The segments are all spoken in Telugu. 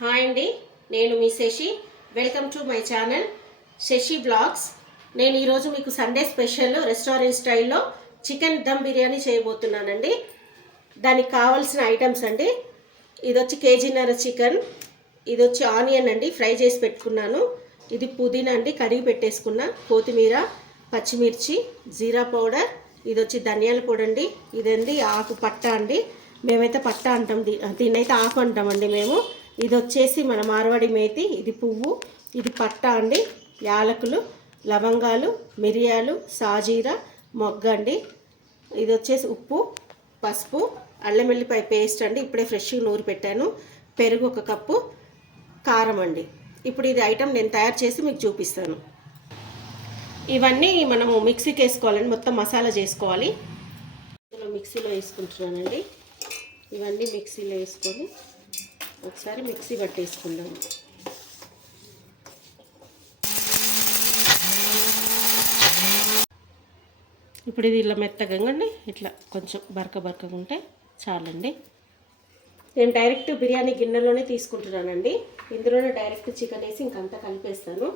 హాయ్ అండి నేను మీ Sashi. Welcome to my channel Sashi blogs నేను ఈరోజు మీకు సండే స్పెషల్ రెస్టారెంట్ స్టైల్లో చికెన్ దమ్ బిర్యానీ చేయబోతున్నానండి. దానికి కావాల్సిన ఐటమ్స్ అండి. ఇది వచ్చి కేజీన్నర చికెన్ ఇది వచ్చి ఆనియన్ అండి ఫ్రై చేసి పెట్టుకున్నాను. ఇది పుదీనా అండి కడిగి పెట్టేసుకున్న. కొత్తిమీర పచ్చిమిర్చి జీరా పౌడర్ ఇది వచ్చి ధనియాల పొడి అండి. ఇదండి ఆకు పట్ట అండి. మేమైతే పట్ట అంటాం దీ- దీన్నైతే ఆకు అంటామండి మేము. ఇది వచ్చేసి మన మార్వాడి మేతి ఇది పువ్వు ఇది పట్ట అండి. యాలకులు లవంగాలు మిరియాలు సాజీర మొగ్గ అండి. ఇది వచ్చేసి ఉప్పు పసుపు అల్లం వెల్లిపాయ పేస్ట్ అండి. ఇప్పుడే ఫ్రెష్గా నూరి పెట్టాను. పెరుగు ఒక కప్పు కారం అండి. ఇప్పుడు ఇది ఐటెం నేను తయారు చేసి మీకు చూపిస్తాను. ఇవన్నీ మనము మిక్సీకి వేసుకోవాలండి. మొత్తం మసాలా చేసుకోవాలి. ఇందులో మిక్సీలో వేసుకుంటున్నానండి. ఇవన్నీ మిక్సీలో వేసుకొని ఒకసారి మిక్సీ పట్టేసుకుందాం. ఇప్పుడు ఇది ఇలా మెత్తగా అండి ఇట్లా కొంచెం బరక బరకగా ఉంటే చాలండి. నేను డైరెక్ట్ బిర్యానీ గిన్నెలోనే తీసుకుంటున్నానండి. ఇందులోనే డైరెక్ట్ చికెన్ వేసి ఇంకంతా కలిపేస్తాను.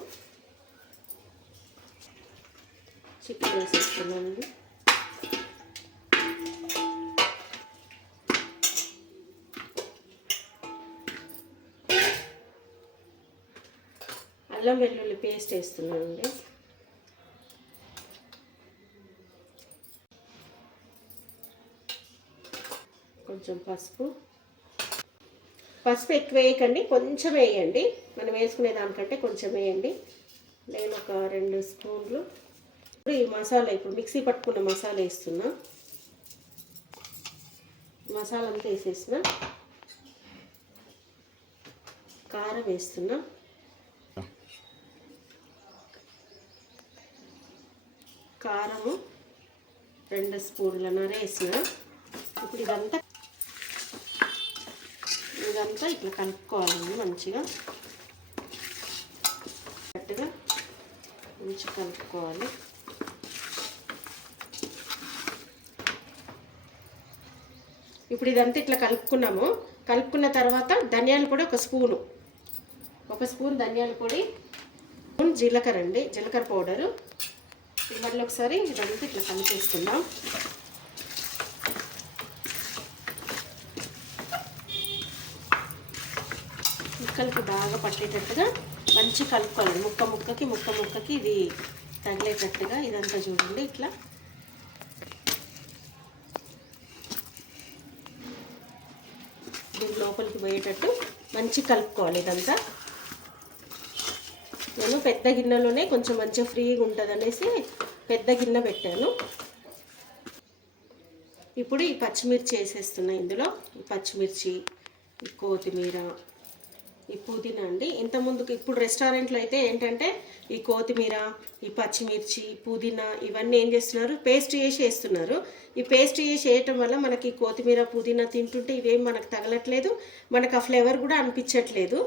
చికెన్ వేసేస్తున్నానండి అల్లం వెల్లుల్లి పేస్ట్ వేస్తున్నానండి. కొంచెం పసుపు. పసుపు ఎక్కువ వేయకండి కొంచెం వేయండి. మనం వేసుకునే దానికంటే కొంచెం వేయండి. నేను ఒక రెండు స్పూన్లు. ఇప్పుడు ఈ మసాలా ఇప్పుడు మిక్సీ పట్టుకున్న మసాలా వేస్తున్నా. మసాలా అంతా వేసేసిన. కారం వేస్తున్నా. కారము రెండు స్పూన్లన్నర వేసిన ఇప్పుడు ఇదంతా ఇదంతా ఇట్లా కలుపుకోవాలండి మంచిగా. గట్టిగా మంచిగా కలుపుకోవాలి. ఇప్పుడు ఇదంతా ఇట్లా కలుపుకున్నాము. కలుపుకున్న తర్వాత ధనియాల పొడి ఒక స్పూను. ఒక స్పూన్ ధనియాల పొడి స్పూన్ జీలకర్ర అండి. జీలకర్ర పౌడరు. మళ్ళీ ఒకసారి ఇదంతా ఇట్లా కలిపేసుకుందాం. ముక్కలకి బాగా పట్టేటట్టుగా మంచి కలుపుకోవాలి. ముక్క ముక్కకి ముక్క ముక్కకి ఇది తగిలేటట్టుగా ఇదంతా చూడండి ఇట్లా. దీని లోపలికి పోయేటట్టు మంచి కలుపుకోవాలి ఇదంతా. నేను పెద్ద గిన్నెలోనే కొంచెం మంచిగా ఫ్రీగా ఉంటుంది అనేసి పెద్ద గిన్నె పెట్టాను. ఇప్పుడు ఈ పచ్చిమిర్చి వేసేస్తున్నా ఇందులో. ఈ పచ్చిమిర్చి ఈ కొత్తిమీర ఈ పుదీనా అండి. ఇంత ముందుకు ఇప్పుడు రెస్టారెంట్లో అయితే ఏంటంటే ఈ కొత్తిమీర ఈ పచ్చిమిర్చి పుదీనా ఇవన్నీ ఏం చేస్తున్నారు? పేస్ట్ చేసి వేస్తున్నారు. ఈ పేస్ట్ చేసి వేయటం వల్ల మనకి కొత్తిమీర పుదీనా తింటుంటే ఇవేం మనకు తగలట్లేదు. మనకు ఆ ఫ్లేవర్ కూడా అనిపించట్లేదు.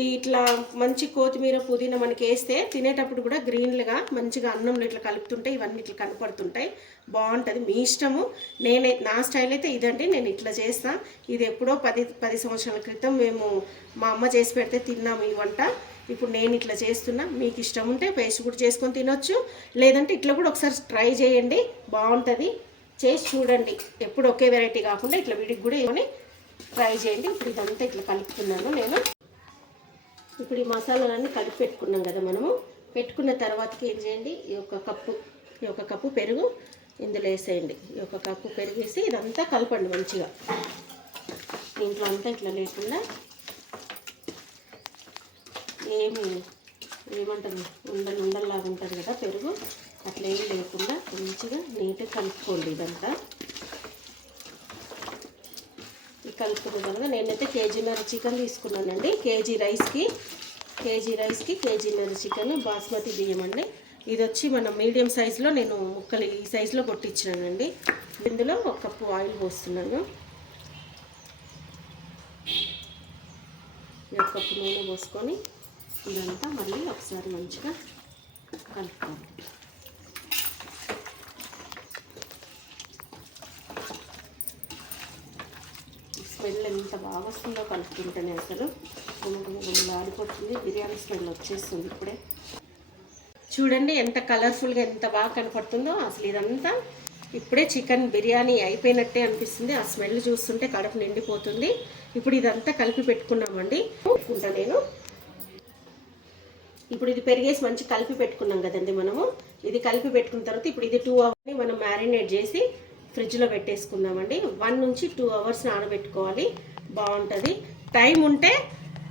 ఇట్లా మంచి కొత్తిమీర పుదీనా మనకి వేస్తే తినేటప్పుడు కూడా గ్రీన్లుగా మంచిగా అన్నంలో ఇట్లా కలుపుతుంటే ఇవన్నీ ఇట్లా కనపడుతుంటాయి. బాగుంటుంది. మీ ఇష్టము? నేనే నా స్టైల్ అయితే ఇదండి. నేను ఇట్లా చేస్తా. ఇది ఎప్పుడో పది పది సంవత్సరాల క్రితం మేము మా అమ్మ చేసి పెడితే తిన్నాము ఈ వంట. ఇప్పుడు నేను ఇట్లా చేస్తున్నా. మీకు ఇష్టం ఉంటే పేస్ట్ కూడా చేసుకొని తినొచ్చు. లేదంటే ఇట్లా కూడా ఒకసారి ట్రై చేయండి. బాగుంటుంది. చేసి చూడండి. ఎప్పుడు ఒకే వెరైటీ కాకుండా ఇట్లా వీడికి కూడా ఇవ్వని ట్రై చేయండి. ఇప్పుడు ఇదంతా ఇట్లా కలుపుతున్నాను నేను. ఇప్పుడు ఈ మసాలాలన్నీ కలిపి పెట్టుకున్నాం కదా మనము. పెట్టుకున్న తర్వాతకి ఏం చేయండి? ఈ యొక్క కప్పు ఈ యొక్క కప్పు పెరుగు ఇందులో వేసేయండి. ఈ యొక్క కప్పు పెరుగు వేసి ఇదంతా కలపండి మంచిగా. ఇంట్లో అంతా ఇట్లా లేకుండా ఏమి ఏమంటారు? ఉండలు ఉండల్లాగా ఉంటుంది కదా పెరుగు. అట్లా ఏమి లేకుండా మంచిగా నీట్గా కలుపుకోండి ఇదంతా ఈ కలుపుకున్న కదా నేనైతే కేజీన్నర చికెన్ తీసుకున్నానండి. కేజీ రైస్కి కేజీ రైస్కి కేజీన్నర చికెన్ బాస్మతి బియ్యం అండి. ఇది వచ్చి మన మీడియం సైజులో నేను ముక్కలు ఈ సైజులో కొట్టించినానండి. ఇందులో ఒక కప్పు ఆయిల్ పోస్తున్నాను. ఒక కప్పు నూనె పోసుకొని ఇదంతా మళ్ళీ ఒకసారి మంచిగా కలుపుకోవాలి. స్మెల్ ఎంత బాగా వస్తుందో కలుపుకుంటేనే అసలు. ఆడిపోతుంది బిర్యానీ స్మెల్ వచ్చేస్తుంది ఇప్పుడే. చూడండి ఎంత కలర్ఫుల్గా ఎంత బాగా కనపడుతుందో. అసలు ఇదంతా ఇప్పుడే చికెన్ బిర్యానీ అయిపోయినట్టే అనిపిస్తుంది. ఆ స్మెల్ చూస్తుంటే కడుపు నిండిపోతుంది. ఇప్పుడు ఇదంతా కలిపి పెట్టుకున్నామండి. పెట్టుకుంటా నేను. ఇప్పుడు ఇది పెరిగేసి మంచి కలిపి పెట్టుకున్నాం కదండి మనము. ఇది కలిపి పెట్టుకున్న తర్వాత ఇప్పుడు ఇది టూ అవర్ని మనం మ్యారినేట్ చేసి ఫ్రిడ్జ్లో పెట్టేసుకుందామండి. వన్ నుంచి టూ అవర్స్ నానబెట్టుకోవాలి. బాగుంటుంది. టైం ఉంటే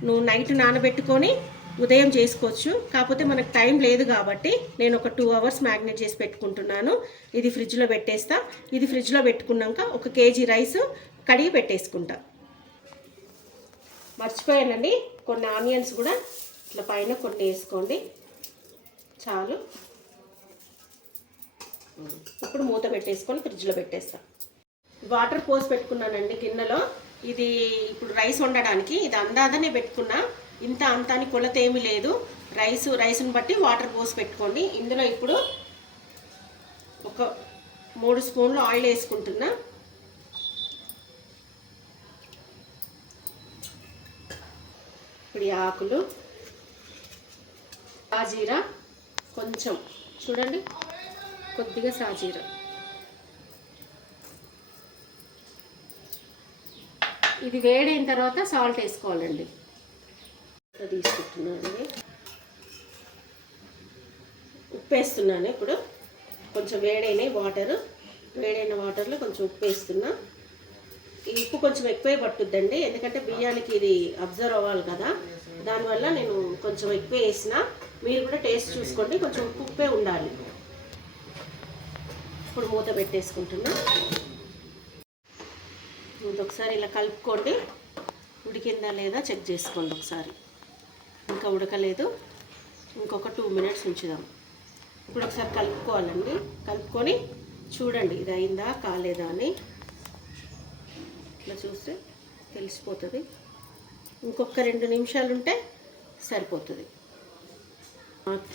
నువ్వు నైట్ నానబెట్టుకొని ఉదయం చేసుకోవచ్చు. కాకపోతే మనకు టైం లేదు కాబట్టి నేను ఒక టూ అవర్స్ మ్యాగ్నేట్ చేసి పెట్టుకుంటున్నాను. ఇది ఫ్రిడ్జ్లో పెట్టేస్తా. ఇది ఫ్రిడ్జ్లో పెట్టుకున్నాక ఒక కేజీ రైస్ కడిగి పెట్టేసుకుంటా. మర్చిపోయానండి. కొన్ని ఆనియన్స్ కూడా ఇట్లా పైన కొన్ని వేసుకోండి. చాలు. ఇప్పుడు మూత పెట్టేసుకొని ఫ్రిడ్జ్లో పెట్టేస్తాను వాటర్ పోసి పెట్టుకున్నానండి గిన్నెలో. ఇది ఇప్పుడు రైస్ వండడానికి ఇది అందాదనే పెట్టుకున్నా. ఇంత అంత అని కొలత ఏమీ లేదు. రైస్ రైస్ని బట్టి వాటర్ పోసి పెట్టుకోండి. ఇందులో ఇప్పుడు ఒక మూడు స్పూన్లు ఆయిల్ వేసుకుంటున్నా. ఇప్పుడు ఆకులు సాజీరా కొంచెం. చూడండి. కొద్దిగా సాజీరా. ఇది వేడైన తర్వాత సాల్ట్ వేసుకోవాలండి. తీసుకుంటున్నానండి. ఉప్పు వేస్తున్నాను ఇప్పుడు. కొంచెం వేడైనవి వాటర్. వేడైన వాటర్లో కొంచెం ఉప్పు వేస్తున్నా. ఈ ఉప్పు కొంచెం ఎక్కువే పట్టుద్దండి. ఎందుకంటే బియ్యానికి ఇది అబ్జర్వ్ అవ్వాలి కదా. దానివల్ల నేను కొంచెం ఎక్కువ వేసిన మీరు కూడా టేస్ట్ చూసుకోండి. కొంచెం ఉప్పు ఉప్పే ఉండాలి. ఇప్పుడు మూత పెట్టేసుకుంటున్నా. ఒకసారి ఇలా కలుపుకోండి. ఉడికిందా లేదా చెక్ చేసుకోండి ఒకసారి. ఇంకా ఉడకలేదు. ఇంకొక టూ మినిట్స్ ఉంచుదాం. ఇప్పుడు ఒకసారి కలుపుకోవాలండి. కలుపుకొని చూడండి ఇది అయిందా కాలేదా అని. ఇట్లా చూస్తే తెలిసిపోతుంది. ఇంకొక రెండు నిమిషాలు ఉంటే సరిపోతుంది.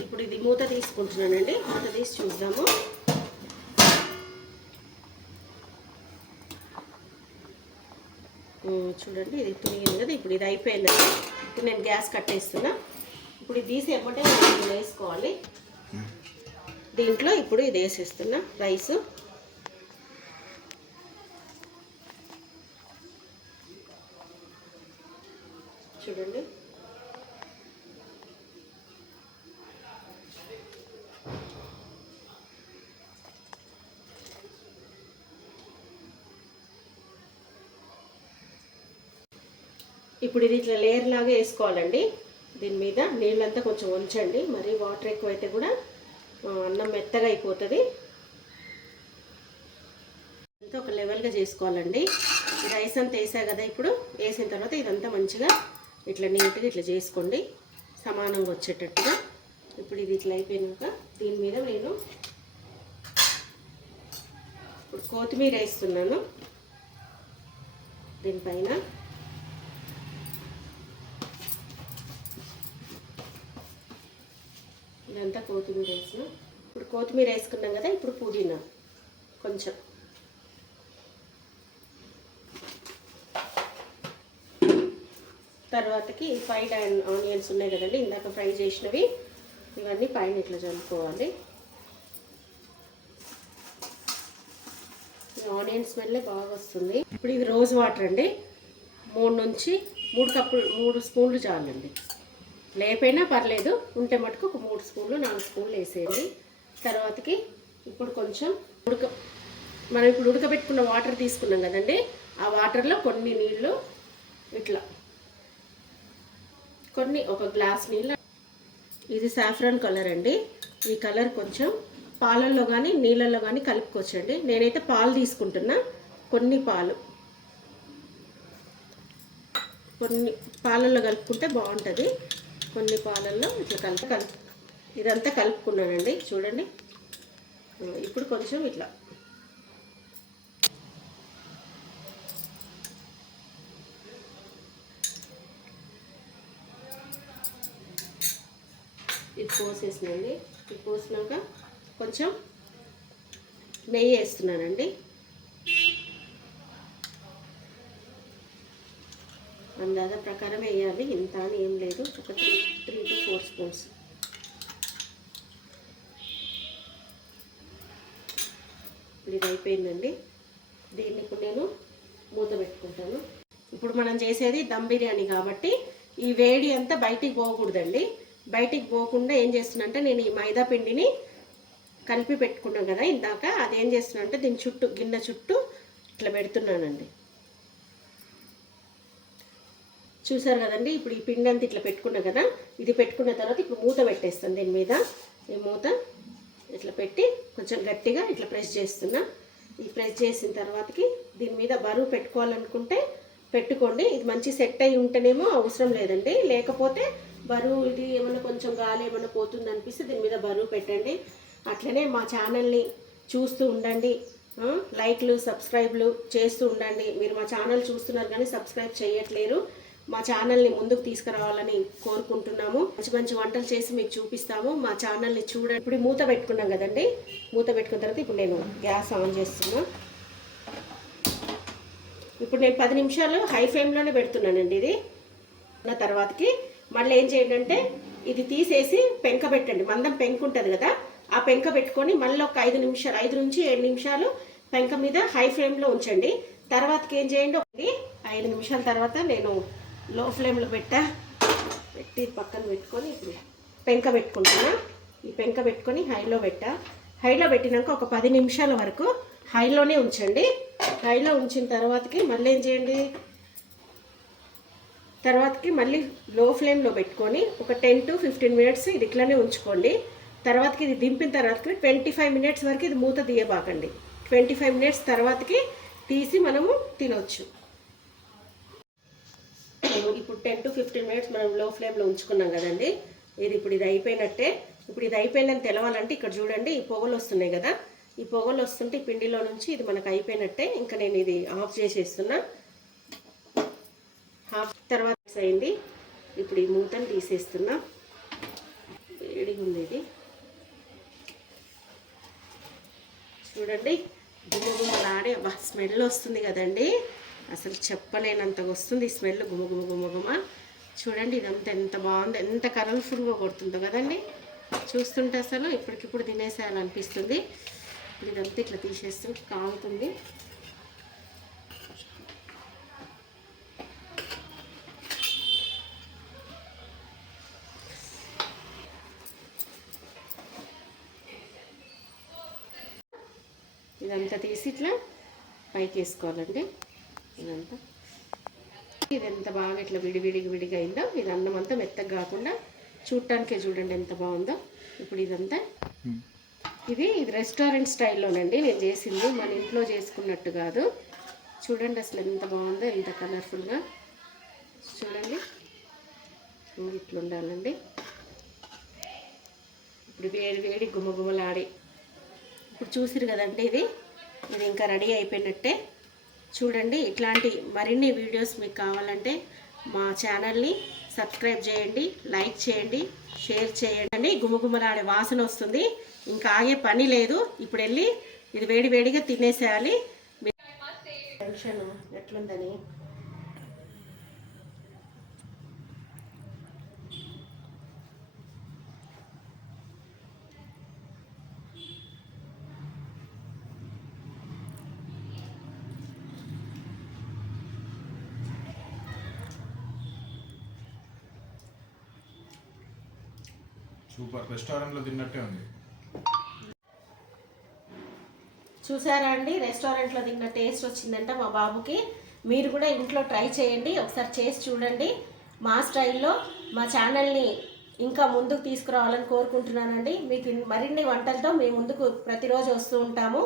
ఇప్పుడు ఇది మూత తీసుకుంటున్నానండి. మూత తీసి చూద్దాము. చూడండి ఇది తునిగింది కదా ఇప్పుడు ఇది అయిపోయింది. ఇప్పుడు నేను గ్యాస్ కట్టేస్తున్నా. ఇప్పుడు ఇది తీసి ఎమ్మటే నేను వేసుకోవాలి. దీంట్లో ఇప్పుడు ఇది వేసేస్తున్నా రైస్. చూడండి. ఇప్పుడు ఇది ఇట్లా లేయర్ లాగా వేసుకోవాలండి. దీని మీద నీళ్ళంతా కొంచెం ఉంచండి. మరి వాటర్ ఎక్కువైతే కూడా అన్నం మెత్తగా అయిపోతుంది. అంతా ఒక లెవెల్గా చేసుకోవాలండి. రైస్ అంతా వేసా కదా ఇప్పుడు వేసిన తర్వాత ఇదంతా మంచిగా ఇట్లా నీట్గా ఇట్లా చేసుకోండి. సమానంగా వచ్చేటట్టుగా. ఇప్పుడు ఇది ఇట్లా అయిపోయినాక దీని మీద నేను ఇప్పుడు కొత్తిమీర వేస్తున్నాను. దీనిపైన ఇదంతా కొత్తిమీర వేసిన ఇప్పుడు కొత్తిమీర వేసుకున్నాం కదా ఇప్పుడు పుదీనా కొంచెం. తర్వాతకి ఫ్రైడ్ ఆనియన్స్ ఉన్నాయి కదండి ఇందాక ఫ్రై చేసినవి ఇవన్నీ పైన ఇట్లా చల్లుకోవాలి. ఆనియన్ స్మెల్ బాగా వస్తుంది. ఇప్పుడు ఇది రోజ్ వాటర్ అండి. మూడు నుంచి మూడు కప్పులు మూడు స్పూన్లు చాలండి. లేపైనా పర్లేదు ఉంటే మటుకు ఒక మూడు స్పూన్లు నాలుగు స్పూన్లు వేసేయండి. తర్వాతకి ఇప్పుడు కొంచెం ఉడక మనం ఇప్పుడు ఉడకబెట్టుకున్న వాటర్ తీసుకున్నాం కదండి ఆ వాటర్లో కొన్ని నీళ్ళు ఇట్లా. కొన్ని ఒక గ్లాస్ నీళ్ళు. ఇది సాఫ్రాన్ కలర్ అండి. ఈ కలర్ కొంచెం పాలల్లో కానీ నీళ్ళల్లో కానీ కలుపుకోవచ్చండి. నేనైతే పాలు తీసుకుంటున్నా కొన్ని పాలు. కొన్ని పాలల్లో కలుపుకుంటే బాగుంటుంది. కొన్ని పాలల్లో ఇట్లా కలిపి కలుపు ఇదంతా కలుపుకున్నానండి చూడండి. ఇప్పుడు కొంచెం ఇట్లా. ఇది పోసేసినండి ఇది పోసినాక కొంచెం నెయ్యి వేస్తున్నానండి. అందాజ ప్రకారం వేయాలి. ఇంత అని ఏం లేదు. ఒక three three to four spoons. ఇది అయిపోయిందండి. దీన్ని ఇప్పుడు నేను మూత పెట్టుకుంటాను. ఇప్పుడు మనం చేసేది దమ్ బిర్యానీ కాబట్టి ఈ వేడి అంతా బయటికి పోకూడదండి. బయటికి పోకుండా ఏం చేస్తున్నంటే నేను ఈ మైదా పిండిని కలిపి పెట్టుకున్నాను కదా ఇందాక. అదేం చేస్తున్నా అంటే దీని చుట్టూ గిన్నె చుట్టూ ఇట్లా పెడుతున్నానండి. చూసారు కదండి? ఇప్పుడు ఈ పిండి అంతా ఇట్లా పెట్టుకున్నా కదా ఇది పెట్టుకున్న తర్వాత ఇప్పుడు మూత పెట్టేస్తాను దీని మీద. ఈ మూత ఇట్లా పెట్టి కొంచెం గట్టిగా ఇట్లా ప్రెస్ చేస్తున్నా. ఈ ప్రెస్ చేసిన తర్వాతకి దీని మీద బరువు పెట్టుకోవాలనుకుంటే పెట్టుకోండి. ఇది మంచి సెట్ అయి ఉంటేనేమో అవసరం లేదండి. లేకపోతే బరువు ఇది ఏమైనా కొంచెం గాలి ఏమైనా పోతుంది అనిపిస్తే దీని మీద బరువు పెట్టండి. అట్లనే మా ఛానల్ని చూస్తూ ఉండండి. లైక్లు సబ్స్క్రైబ్లు చేస్తూ ఉండండి. మీరు మా ఛానల్ చూస్తున్నారు కానీ సబ్స్క్రైబ్ చేయట్లేరు. మా ఛానల్ని ముందుకు తీసుకురావాలని కోరుకుంటున్నాము. మంచి మంచి వంటలు చేసి మీకు చూపిస్తాము. మా ఛానల్ని చూడండి. ఇప్పుడు మూత పెట్టుకున్నాం కదండి? మూత పెట్టుకున్న తర్వాత ఇప్పుడు నేను గ్యాస్ ఆన్ చేస్తున్నా. ఇప్పుడు నేను పది నిమిషాలు హై ఫ్లేమ్లోనే పెడుతున్నానండి ఇది. ఉన్న తర్వాతకి మళ్ళీ ఏం చేయండి అంటే ఇది తీసేసి పెంక పెట్టండి. మందం పెంక ఉంటుంది కదా? ఆ పెంక పెట్టుకొని మళ్ళీ ఒక ఐదు నిమిషాలు ఐదు నుంచి ఏడు నిమిషాలు పెంక మీద హై ఫ్లేమ్లో ఉంచండి. తర్వాతకి ఏం చేయండి ఒకటి ఐదు నిమిషాల తర్వాత నేను లో ఫ్లేమ్లో పెట్టా. పెట్టి పక్కన పెట్టుకొని ఇప్పుడు పెంక పెట్టుకుంటున్నా. ఈ పెంక పెట్టుకొని హైలో పెట్టా. హైలో పెట్టినాక ఒక పది నిమిషాల వరకు హైలోనే ఉంచండి. హైలో ఉంచిన తర్వాతకి మళ్ళీ ఏం చేయండి? తర్వాతకి మళ్ళీ లో ఫ్లేమ్లో పెట్టుకొని ఒక టెన్ టు ఫిఫ్టీన్ మినిట్స్ ఇది ఇట్లానే ఉంచుకోండి. తర్వాతకి ఇది దింపిన తర్వాతకి ట్వంటీ ఫైవ్ మినిట్స్ వరకు ఇది మూత తీయబాకండి. ట్వంటీ ఫైవ్ మినిట్స్ తర్వాతకి తీసి మనము తినొచ్చు. ఇప్పుడు టెన్ టు ఫిఫ్టీన్ మినిట్స్ మనం లో ఫ్లేమ్లో ఉంచుకున్నాం కదండి. ఇది ఇప్పుడు ఇది అయిపోయినట్టే. ఇప్పుడు ఇది అయిపోయిందని తెలవాలంటే ఇక్కడ చూడండి ఈ పొగలు వస్తున్నాయి కదా. ఈ పొగలు వస్తుంటే ఈ పిండిలో నుంచి ఇది మనకు అయిపోయినట్టే. ఇంకా నేను ఇది ఆఫ్ చేసేస్తున్నా. హాఫ్ తర్వాత అయింది ఇప్పుడు ఈ మూతను తీసేస్తున్నా. వేడిగా ఉంది ఇది. చూడండి. గుమగుమలాడే అబ్బా స్మెల్ వస్తుంది కదండి. అసలు చెప్పలేనంతగా వస్తుంది ఈ స్మెల్. గుమగుమ గుమగుమ చూడండి ఇదంతా ఎంత బాగుందో. ఎంత కలర్ఫుల్గా కొడుతుందో కదండి. చూస్తుంటే అసలు ఇప్పటికిప్పుడు తినేసేయాలనిపిస్తుంది. ఇప్పుడు ఇదంతా ఇట్లా తీసేస్తూ కాగుతుంది. ఇదంతా తీసి ఇట్లా పైకి వేసుకోవాలండి ఇదంతా. ఇది ఎంత బాగా ఇట్లా విడి విడిగా అయిందో? ఇది అన్నం అంతా మెత్తగా కాకుండా చూడటానికే చూడండి ఎంత బాగుందో. ఇప్పుడు ఇదంతా. ఇది ఇది రెస్టారెంట్ స్టైల్లోనండి. నేను చేసింది మన ఇంట్లో చేసుకున్నట్టు కాదు. చూడండి అసలు ఎంత బాగుందో ఎంత కలర్ఫుల్గా. చూడండి. ఇట్లా ఉండాలండి. ఇప్పుడు వేడి వేడి గుమగుమలాడి. ఇప్పుడు చూసిరు కదండి ఇది? ఇది ఇంకా రెడీ అయిపోయినట్టే. చూడండి ఇట్లాంటి మరిన్ని వీడియోస్ మీకు కావాలంటే మా ఛానల్ని సబ్స్క్రైబ్ చేయండి లైక్ చేయండి షేర్ చేయండి. గుమగుమలాడే వాసన వస్తుంది. ఇంకా ఆగే పని లేదు. ఇప్పుడు వెళ్ళి ఇది వేడి వేడిగా తినేసేయాలి. టెన్షన్ ఎట్లుందని? సూపర్. రెస్టారెంట్లో తిన్నట్టే ఉంది. చూసారా అండి? రెస్టారెంట్లో తిన్న టేస్ట్ వచ్చిందంట మా బాబుకి. మీరు కూడా ఇంట్లో ట్రై చేయండి. ఒకసారి చేసి చూడండి. మా స్టైల్లో మా ఛానల్ని ఇంకా ముందుకు తీసుకురావాలని కోరుకుంటున్నానండి. మీకు మరిన్ని వంటలతో మేము ముందుకు ప్రతిరోజు వస్తూ ఉంటాము.